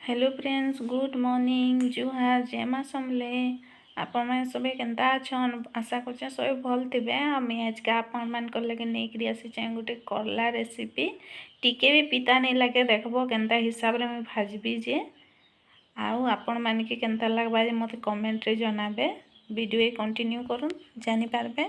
Hello friends, good morning, जुहार, जय माँ समले। आपण मैंने सबे केनता अच्छन आशा कर सबे भल थे। आम आज का आपण मान लगे नहीं आसी गोटे करला रेसिपी टिके भी पिता नहीं लगे देखबो केनता हिसाब रे मैं भाजबी जे आउ आपण मान के केनता लगवा जे मते कमेंट रे जनाबे। वीडियो कंटिन्यू करूँ जानि पारबे।